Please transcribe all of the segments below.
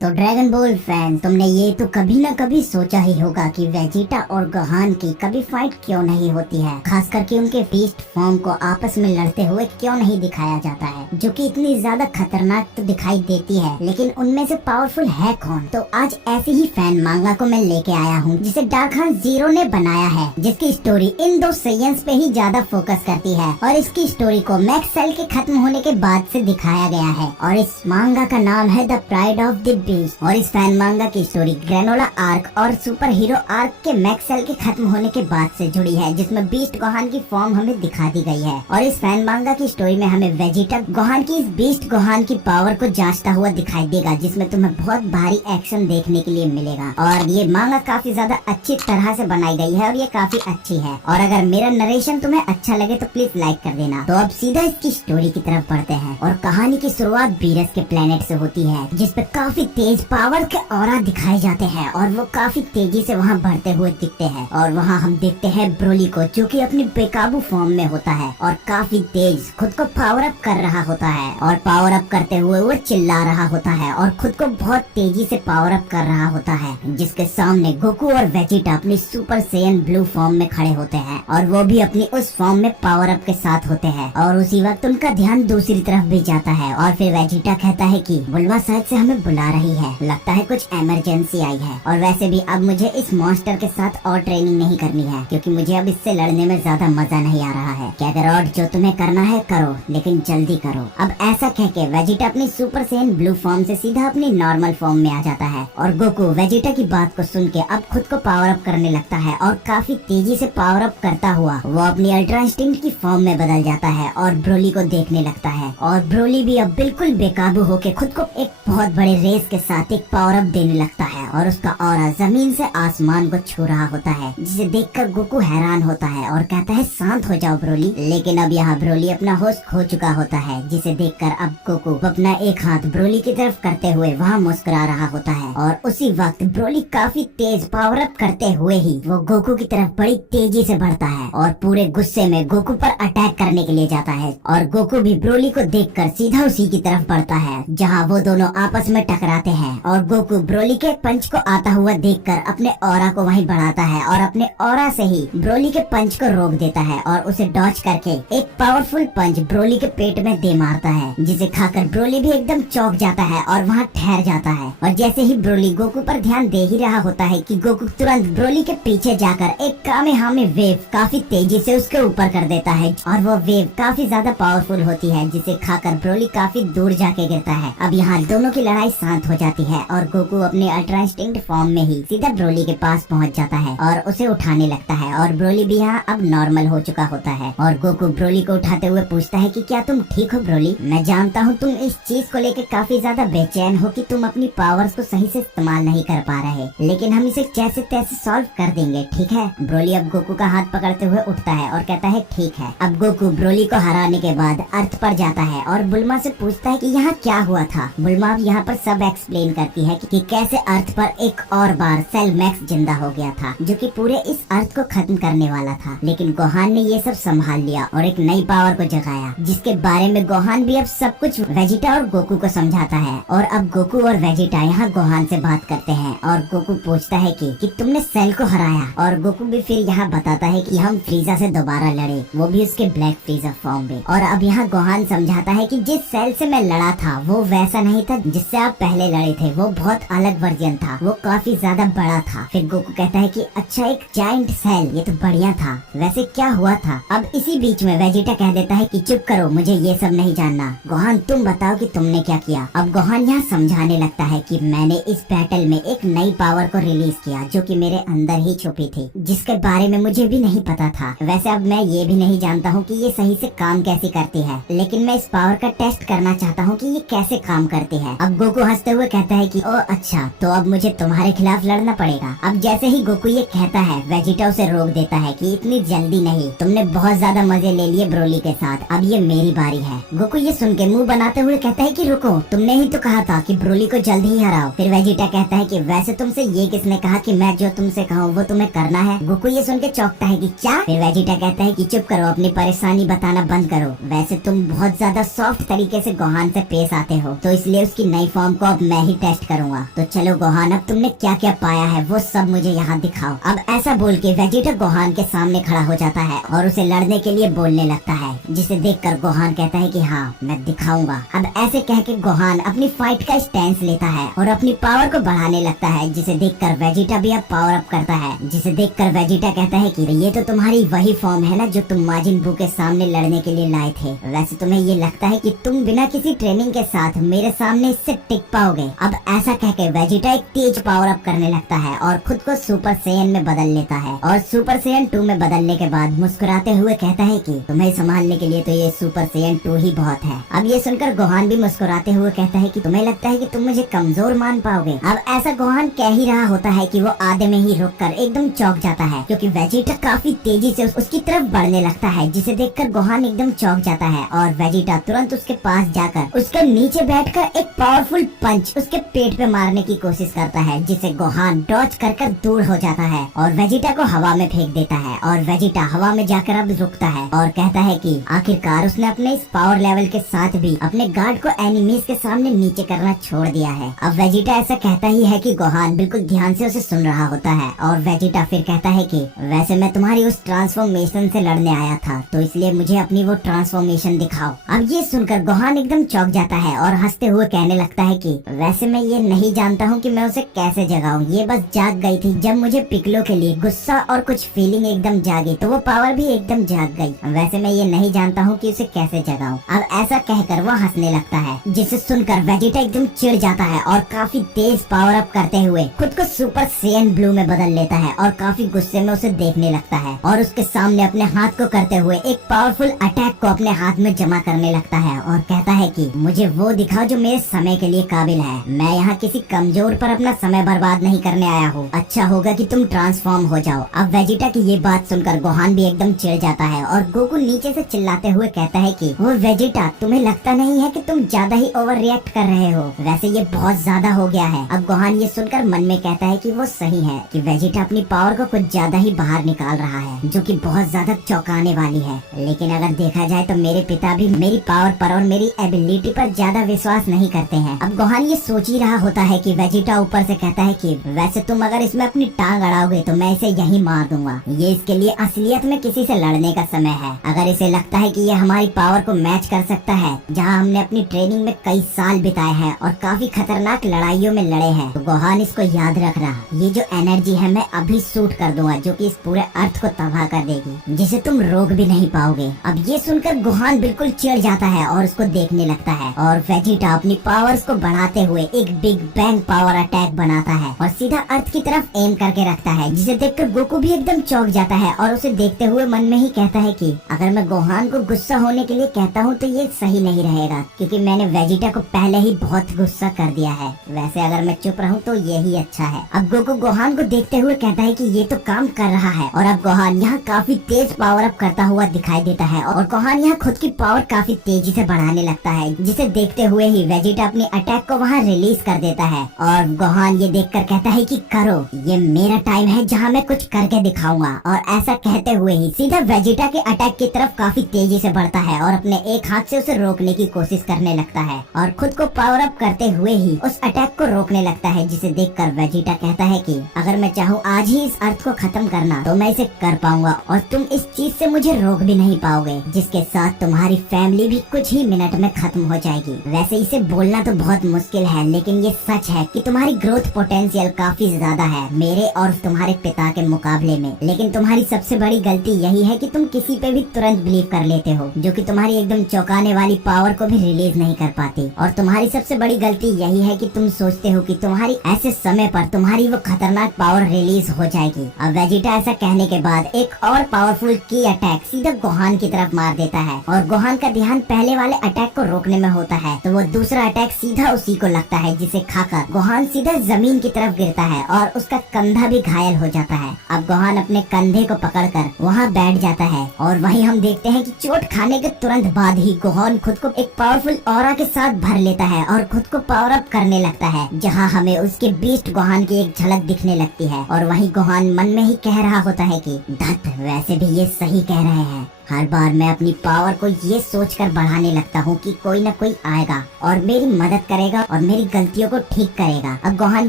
तो dragon ball fan, तुमने ये तो कभी ना कभी सोचा ही होगा कि वेजिटा और गोहान की कभी फाइट क्यों नहीं होती है, खास करके उनके बीस्ट फॉर्म को आपस में लड़ते हुए क्यों नहीं दिखाया जाता है, जो कि इतनी ज्यादा खतरनाक तो दिखाई देती है, लेकिन उनमें से पावरफुल है कौन। तो आज ऐसे ही फैन मांगा को मैं लेके आया हूँ जिसे डार्क हॉर्स जीरो ने बनाया है, जिसकी स्टोरी इन दो सेयंस पे ही ज्यादा फोकस करती है और इसकी स्टोरी को मैक्स सेल के खत्म होने के बाद से दिखाया गया है और इस मांगा का नाम है द प्राइड ऑफ द और इस फैन मांगा की स्टोरी ग्रेनोला आर्क और सुपर हीरो आर्क के मैक्स सेल के खत्म होने के बाद से जुड़ी है, जिसमें बीस्ट गोहान की फॉर्म हमें दिखा दी गई है। और इस फैन मांगा की स्टोरी में हमें वेजिटा गोहान की इस बीस्ट गोहान की पावर को जांचता हुआ दिखाई देगा, जिसमें तुम्हें बहुत भारी एक्शन देखने के लिए मिलेगा। और ये मांगा काफी ज्यादा अच्छी तरह से बनाई गई है और ये काफी अच्छी है। और अगर मेरा नरेशन तुम्हें अच्छा लगे तो प्लीज लाइक कर देना। तो अब सीधा इसकी स्टोरी की तरफ बढ़ते हैं और कहानी की शुरुआत बीरस के प्लेनेट से होती है, जिसपे काफी तेज पावर के ऑरा दिखाए जाते हैं और वो काफी तेजी से वहाँ बढ़ते हुए दिखते हैं। और वहाँ हम देखते हैं ब्रोली को, जो कि अपनी बेकाबू फॉर्म में होता है और काफी तेज खुद को पावर अप कर रहा होता है। और पावर अप करते हुए वो चिल्ला रहा होता है और खुद को बहुत तेजी से पावर अप कर रहा होता है, जिसके सामने गोकू और वेजिटा अपनी सुपर सेयन ब्लू फॉर्म में खड़े होते हैं और वो भी अपनी उस फॉर्म में पावर अप के साथ होते हैं। और उसी वक्त उनका ध्यान दूसरी तरफ भी जाता है और फिर वेजिटा कहता है कि बुलवा शायद से हमें बुला रही है, लगता है कुछ इमरजेंसी आई है। और वैसे भी अब मुझे इस मॉन्स्टर के साथ और ट्रेनिंग नहीं करनी है, क्योंकि मुझे अब इससे लड़ने में ज्यादा मजा नहीं आ रहा है। क्या करो, जो तुम्हें करना है करो, लेकिन जल्दी करो। अब ऐसा कह के वेजिटा अपनी सुपर सेयन ब्लू फॉर्म से सीधा अपनी नॉर्मल फॉर्म में आ जाता है और गोकू वेजिटा की बात को सुन के अब खुद को पावर अप करने लगता है और काफी तेजी से पावर अप करता हुआ वो अपनी अल्ट्रा इंस्टिंक्ट की फॉर्म में बदल जाता है और ब्रोली को देखने लगता है। और ब्रोली भी अब बिल्कुल बेकाबू होके खुद को एक बहुत बड़े रेस के साथ एक पावर अप देने लगता है और उसका ऑरा जमीन से आसमान को छू रहा होता है, जिसे देखकर गोकू हैरान होता है और कहता है शांत हो जाओ ब्रोली। लेकिन अब यहाँ ब्रोली अपना होश खो चुका होता है, जिसे देखकर अब गोकू अपना एक हाथ ब्रोली की तरफ करते हुए वहाँ मुस्कुरा रहा होता है। और उसी वक्त ब्रोली काफी तेज पावर अप करते हुए ही वो गोकू की तरफ बड़ी तेजी से बढ़ता है और पूरे गुस्से में गोकू पर अटैक करने के लिए जाता है। और गोकू भी ब्रोली को देखकर सीधा उसी की तरफ बढ़ता है, जहाँ वो दोनों आपस में टकराते हैं। और गोकू ब्रोली के पंच को आता हुआ देखकर अपने ऑरा को वहीं बढ़ाता है और अपने ऑरा से ही ब्रोली के पंच को रोक देता है और उसे डॉच करके एक पावरफुल पंच ब्रोली के पेट में दे मारता है, जिसे खाकर ब्रोली भी एकदम चौंक जाता है और वहाँ ठहर जाता है। और जैसे ही ब्रोली गोकू पर ध्यान दे ही रहा होता है कि गोकू तुरंत ब्रोली के पीछे जाकर एक कामेहामे वेव काफी तेजी से उसके ऊपर कर देता है और वो वेव काफी ज्यादा पावरफुल होती है, जिसे खाकर ब्रोली काफी दूर जाके गिरता है। अब यहाँ दोनों की लड़ाई शांत हो जाती है और गोकू अपने अल्ट्रा इंस्टिंक्ट फॉर्म में ही सीधा ब्रोली के पास पहुंच जाता है और उसे उठाने लगता है। और ब्रोली भी यहाँ अब नॉर्मल हो चुका होता है और गोकू ब्रोली को उठाते हुए पूछता है कि क्या तुम ठीक हो ब्रोली? मैं जानता हूँ तुम इस चीज को लेकर काफी ज्यादा बेचैन हो कि तुम अपनी पावर्स को सही से इस्तेमाल नहीं कर पा रहे, लेकिन हम इसे जैसे तैसे सॉल्व कर देंगे, ठीक है? ब्रोली अब गोकू का हाथ पकड़ते हुए उठता है और कहता है ठीक है। अब गोकू ब्रोली को हराने के बाद अर्थ पर जाता है और बुल्मा से पूछता है कि यहाँ क्या हुआ था। बुल्मा अब यहाँ पर सब एक्सप्लेन करती है कि कैसे अर्थ पर एक और बार सेल मैक्स जिंदा हो गया था, जो कि पूरे इस अर्थ को खत्म करने वाला था, लेकिन गोहान ने ये सब संभाल लिया और एक नई पावर को जगाया, जिसके बारे में गोहान भी अब सब कुछ वेजिटा और गोकू को समझाता है। और अब गोकू और वेजिटा यहाँ गोहान से बात करते हैं और गोकू पूछता है कि तुमने सेल को हराया, और गोकू भी फिर यहाँ बताता है कि हम फ्रीजा से दोबारा लड़े, वो भी उसके ब्लैक फ्रीजा फॉर्म में। और अब यहाँ गोहान समझाता है कि जिस सेल से मैं लड़ा था वो वैसा नहीं था जिससे आप पहले लड़े थे, वो बहुत अलग वर्जन था, वो काफी ज्यादा बड़ा था। फिर गोकू कहता है कि अच्छा एक जायंट सेल, ये तो बढ़िया था, वैसे क्या हुआ था? अब इसी बीच में वेजिटा कह देता है कि चुप करो, मुझे ये सब नहीं जानना, गोहान तुम बताओ कि तुमने क्या किया। अब गोहान यहाँ समझाने लगता है कि मैंने इस बैटल में एक नई पावर को रिलीज किया, जो कि मेरे अंदर ही छुपी थी, जिसके बारे में मुझे भी नहीं पता था। वैसे अब मैं ये भी नहीं जानता हूँ कि ये सही से काम कैसे करती है, लेकिन मैं इस पावर का टेस्ट करना चाहता हूँ कि ये कैसे काम करती है। अब गोकू हंसते हुए कहता है कि ओ अच्छा, तो अब मुझे तुम्हारे खिलाफ लड़ना पड़ेगा। अब जैसे ही गोकू ये कहता है, वेजिटा उसे रोक देता है कि इतनी जल्दी नहीं, तुमने बहुत ज्यादा मजे ले लिए ब्रोली के साथ, अब ये मेरी बारी है। गोकू ये सुन के मुंह बनाते हुए कहता है कि रुको, तुमने ही तो कहा था कि ब्रोली को जल्द ही हराओ। फिर वेजिटा कहता है कि वैसे तुमसे ये किसने कहा कि मैं जो तुमसे कहूँ वो तुम्हें करना है? गोकू ये सुन के चौंकता है कि क्या? फिर वेजिटा कहता है कि चुप करो, अपनी परेशानी बताना बंद करो। वैसे तुम बहुत ज्यादा सॉफ्ट तरीके से गोहान से पेश आते हो, तो इसलिए उसकी नई फॉर्म को अब मैं ही टेस्ट करूंगा। तो चलो गोहान, अब तुमने क्या क्या पाया है वो सब मुझे यहाँ दिखाओ। अब ऐसा बोल के वेजिटा गोहान के सामने खड़ा हो जाता है और उसे लड़ने के लिए बोलने लगता है, जिसे देखकर गोहान कहता है कि हाँ मैं दिखाऊंगा। अब ऐसे कह के गोहान अपनी फाइट का स्टैंस लेता है और अपनी पावर को बढ़ाने लगता है, जिसे देखकर वेजिटा भी अब पावर अप करता है। जिसे देखकर वेजिटा कहता है कि ये तो तुम्हारी वही फॉर्म है ना जो तुम माजिन बू के सामने लड़ने के लिए लाए थे। वैसे तुम्हें ये लगता है कि तुम बिना किसी ट्रेनिंग के साथ मेरे सामने इससे टिक पाओगे। अब ऐसा कह के वेजिटा एक तेज पावर अप करने लगता है और खुद को सुपर सेयन में बदल लेता है और सुपर सेयन 2 में बदलने के बाद मुस्कुराते हुए कहता है कि तुम्हें संभालने के लिए तो ये सुपर सेयन 2 ही बहुत है। अब ये सुनकर गोहान भी मुस्कुराते हुए कहता है कि तुम्हें लगता है कि तुम मुझे कमजोर मान पाओगे। अब ऐसा गोहान कह ही रहा होता है कि वो आधे में ही रुककर एकदम चौंक जाता है, क्योंकि वेजिटा काफी तेजी से उसकी तरफ बढ़ने लगता है, जिसे देखकर गोहान एकदम चौंक जाता है और वेजिटा तुरंत उसके पास जाकर उसके नीचे बैठकर एक पावरफुल पंच उसके पेट पे मारने की कोशिश करता है, जिसे गोहान डॉज कर दूर हो जाता है और वेजिटा को हवा में फेंक देता है। और वेजिटा हवा में जाकर अब रुकता है और कहता है कि आखिरकार उसने अपने इस पावर लेवल के साथ भी अपने गार्ड को एनिमीज के सामने नीचे करना छोड़ दिया है। अब वेजिटा ऐसा कहता ही है कि गोहान बिल्कुल ध्यान से उसे सुन रहा होता है और वेजिटा फिर कहता है कि वैसे मैं तुम्हारी उस ट्रांसफॉर्मेशन से लड़ने आया था, तो इसलिए मुझे अपनी वो ट्रांसफॉर्मेशन दिखाओ। अब ये सुनकर गोहान एकदम चौंक जाता है और हंसते हुए कहने लगता है कि वैसे मैं ये नहीं जानता हूँ कि मैं उसे कैसे जगाऊं, ये बस जाग गई थी जब मुझे पिकलो के लिए गुस्सा और कुछ फीलिंग एकदम जागी तो वो पावर भी एकदम जाग गई। वैसे मैं ये नहीं जानता हूँ कि उसे कैसे जगाऊं। अब ऐसा कहकर वो हंसने लगता है, जिसे सुनकर वेजिटा एकदम चिढ़ जाता है और काफी तेज पावर अप करते हुए खुद को सुपर सेयन ब्लू में बदल लेता है और काफी गुस्से में उसे देखने लगता है और उसके सामने अपने हाथ को करते हुए एक पावरफुल अटैक को अपने हाथ में जमा करने लगता है और कहता है कि मुझे वो दिखाओ जो मेरे समय के लिए काबिल है। मैं यहाँ किसी कमजोर पर अपना समय बर्बाद नहीं करने आया हूँ। अच्छा होगा कि तुम ट्रांसफॉर्म हो जाओ। अब वेजिटा की ये बात सुनकर गोहान भी एकदम चिढ़ जाता है और गोकू नीचे से चिल्लाते हुए कहता है कि वो वेजिटा, तुम्हें लगता नहीं है कि तुम ज्यादा ही ओवर रिएक्ट कर रहे हो? वैसे ये बहुत ज्यादा हो गया है। अब गोहान ये सुनकर मन में कहता है कि वो सही है कि वेजिटा अपनी पावर को कुछ ज्यादा ही बाहर निकाल रहा है, जो कि बहुत ज्यादा चौंकाने वाली है। लेकिन अगर देखा जाए तो मेरे पिता भी मेरी पावर पर और मेरी एबिलिटी पर ज्यादा विश्वास नहीं करते हैं। अब गोहान ये सोच ही रहा होता है कि वेजिटा ऊपर से कहता है कि वैसे तुम अगर इसमें अपनी टांग अड़ाओगे तो मैं इसे यहीं मार दूंगा। ये इसके लिए असलियत में किसी से लड़ने का समय है। अगर इसे लगता है कि ये हमारी पावर को मैच कर सकता है, जहाँ हमने अपनी ट्रेनिंग में कई साल बिताए हैं और काफी खतरनाक लड़ाइयों में लड़े हैं, तो गोहान इसको याद रखना। ये जो एनर्जी है मैं अभी शूट कर दूंगा, जो कि इस पूरे अर्थ को तबाह कर देगी, जिसे तुम रोक भी नहीं पाओगे। अब ये सुनकर गोहान बिल्कुल चिढ़ जाता है और उसको देखने लगता है और वेजिटा अपनी पावर्स को बढ़ाते हुए एक बिग बैंग पावर अटैक बनाता है और सीधा अर्थ की तरफ एम करके रखता है, जिसे देखकर गोकू भी एकदम चौंक जाता है और उसे देखते हुए मन में ही कहता है कि अगर मैं गोहान को गुस्सा होने के लिए कहता हूँ तो ये सही नहीं रहेगा, क्योंकि मैंने वेजिटा को पहले ही बहुत गुस्सा कर दिया है। वैसे अगर मैं चुप रहूँ तो यही अच्छा है। अब गोकू गोहान को देखते हुए कहता है कि ये तो काम कर रहा है और अब गोहान यहाँ काफी तेज पावर अप करता हुआ दिखाई देता है और गोहान यहाँ खुद की पावर काफी तेजी से बढ़ाने लगता है, जिसे देखते हुए ही वेजिटा अपनी अटैक को वहाँ रिलीज कर देता है और गोहान ये देखकर कहता है कि करो, ये मेरा टाइम है जहाँ मैं कुछ करके दिखाऊंगा। और ऐसा कहते हुए ही सीधा वेजिटा के अटैक की तरफ काफी तेजी से बढ़ता है और अपने एक हाथ से उसे रोकने की कोशिश करने लगता है और खुद को पावर अप करते हुए ही उस अटैक को रोकने लगता है, जिसे देखकर वेजिटा कहता है कि अगर मैं चाहूँ आज ही इस अर्थ को खत्म करना तो मैं इसे कर पाऊंगा और तुम इस चीज से मुझे रोक भी नहीं पाओगे, जिसके साथ तुम्हारी फैमिली भी कुछ ही मिनट में खत्म हो जाएगी। वैसे इसे बोलना तो बहुत मुश्किल है, लेकिन ये सच है कि तुम्हारी ग्रोथ पोटेंशियल काफी ज्यादा है मेरे और तुम्हारे पिता के मुकाबले में। लेकिन तुम्हारी सबसे बड़ी गलती यही है कि तुम किसी पे भी तुरंत बिलीव कर लेते हो, जो कि तुम्हारी एकदम चौंकाने वाली पावर को भी रिलीज नहीं कर पाती। और तुम्हारी सबसे बड़ी गलती यही है कि तुम सोचते हो कि तुम्हारी ऐसे समय पर तुम्हारी वो खतरनाक पावर रिलीज हो जाएगी। अब वेजिटा ऐसा कहने के बाद एक और पावरफुल की अटैक सीधा गोहान की तरफ मार देता है और गोहान का ध्यान पहले वाले अटैक को रोकने में होता है, तो वो दूसरा अटैक सीधा उसी को लगता है, जिसे खाकर गोहान सीधा जमीन की तरफ गिरता है और उसका कंधा भी घायल हो जाता है। अब गोहान अपने कंधे को पकड़कर वहाँ बैठ जाता है और वहीं हम देखते हैं कि चोट खाने के तुरंत बाद ही गोहान खुद को एक पावरफुल ऑरा के साथ भर लेता है और खुद को पावर अप करने लगता है, जहाँ हमें उसके बीस्ट गोहान की एक झलक दिखने लगती है। और वहीं गोहान मन में ही कह रहा होता है कि धत, वैसे भी ये सही कह रहे हैं, हर बार मैं अपनी पावर को ये सोचकर बढ़ाने लगता हूँ कि कोई न कोई आएगा और मेरी मदद करेगा और मेरी गलतियों को ठीक करेगा। अब गोहान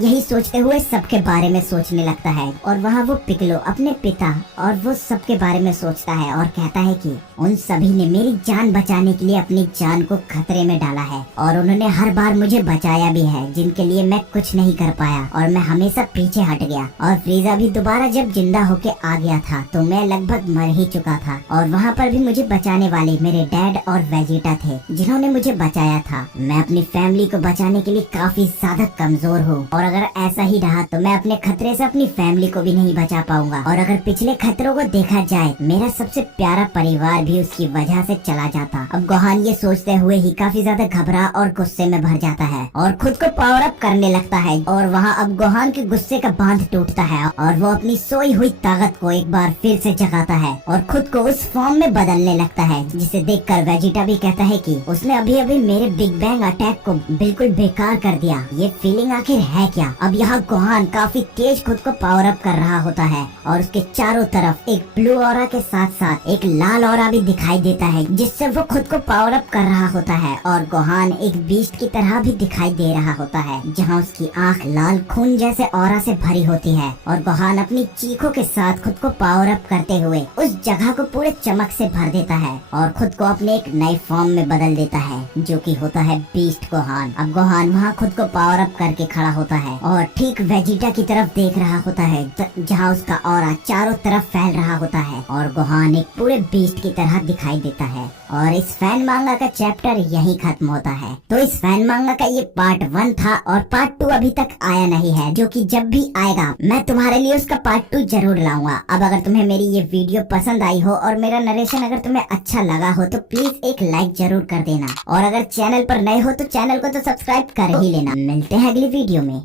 यही सोचते हुए सबके बारे में सोचने लगता है और वहाँ वो पिगलो अपने पिता और वो सबके बारे में सोचता है और कहता है कि उन सभी ने मेरी जान बचाने के लिए अपनी जान को खतरे में डाला है और उन्होंने हर बार मुझे बचाया भी है, जिनके लिए मैं कुछ नहीं कर पाया और मैं हमेशा पीछे हट गया। और फ्रीजा भी दोबारा जब जिंदा होके आ गया था तो मैं लगभग मर ही चुका था और वहाँ पर भी मुझे बचाने वाले मेरे डैड और वेजिटा थे जिन्होंने मुझे बचाया था। मैं अपनी फैमिली को बचाने के लिए काफी ज्यादा कमजोर हूँ और अगर ऐसा ही रहा तो मैं अपने खतरे से अपनी फैमिली को भी नहीं बचा पाऊंगा। और अगर पिछले खतरों को देखा जाए, मेरा सबसे प्यारा परिवार भी उसकी वजह से चला जाता। अब गोहान ये सोचते हुए ही काफी ज्यादा घबरा और गुस्से में भर जाता है और खुद को पावर अप करने लगता है। और वहाँ अब गोहान के गुस्से का बांध टूटता है और वो अपनी सोई हुई ताकत को एक बार फिर से जगाता है और खुद को उस फॉर्म में बदलने लगता है, जिसे देखकर वेजिटा भी कहता है कि उसने अभी अभी मेरे बिग बैंग अटैक को बिल्कुल बेकार कर दिया। ये फीलिंग आखिर है क्या? अब यहाँ गोहान काफी तेज खुद को पावर अप कर रहा होता है और उसके चारों तरफ एक ब्लू ऑरा के साथ साथ एक लाल ऑरा भी दिखाई देता है, जिससे वो खुद को पावर अप कर रहा होता है। और गोहान एक बीस्ट की तरह भी दिखाई दे रहा होता है, जहाँ उसकी आंख लाल खून जैसे ऑरा से भरी होती है और गोहान अपनी चीखों के साथ खुद को पावर अप करते हुए उस जगह को पूरे चमक से भर देता है और खुद को अपने एक नए फॉर्म में बदल देता है, जो कि होता है बीस्ट गोहान। अब गोहान वहाँ खुद को पावर अप करके खड़ा होता है और ठीक वेजिटा की तरफ देख रहा होता है, जहाँ उसका ऑरा चारों तरफ फैल रहा होता है और गोहान एक पूरे बीस्ट की तरह दिखाई देता है। और इस फैन मांगा का चैप्टर यही खत्म होता है। तो इस फैन मांगा का ये पार्ट 1 था और पार्ट 2 अभी तक आया नहीं है, जो कि जब भी आएगा मैं तुम्हारे लिए उसका पार्ट 2 जरूर लाऊंगा। अब अगर तुम्हें मेरी ये वीडियो पसंद आई हो और मेरा नरेशन अगर तुम्हें अच्छा लगा हो तो प्लीज एक लाइक जरूर कर देना और अगर चैनल पर नए हो तो चैनल को तो सब्सक्राइब कर ही लेना। मिलते हैं अगली वीडियो में।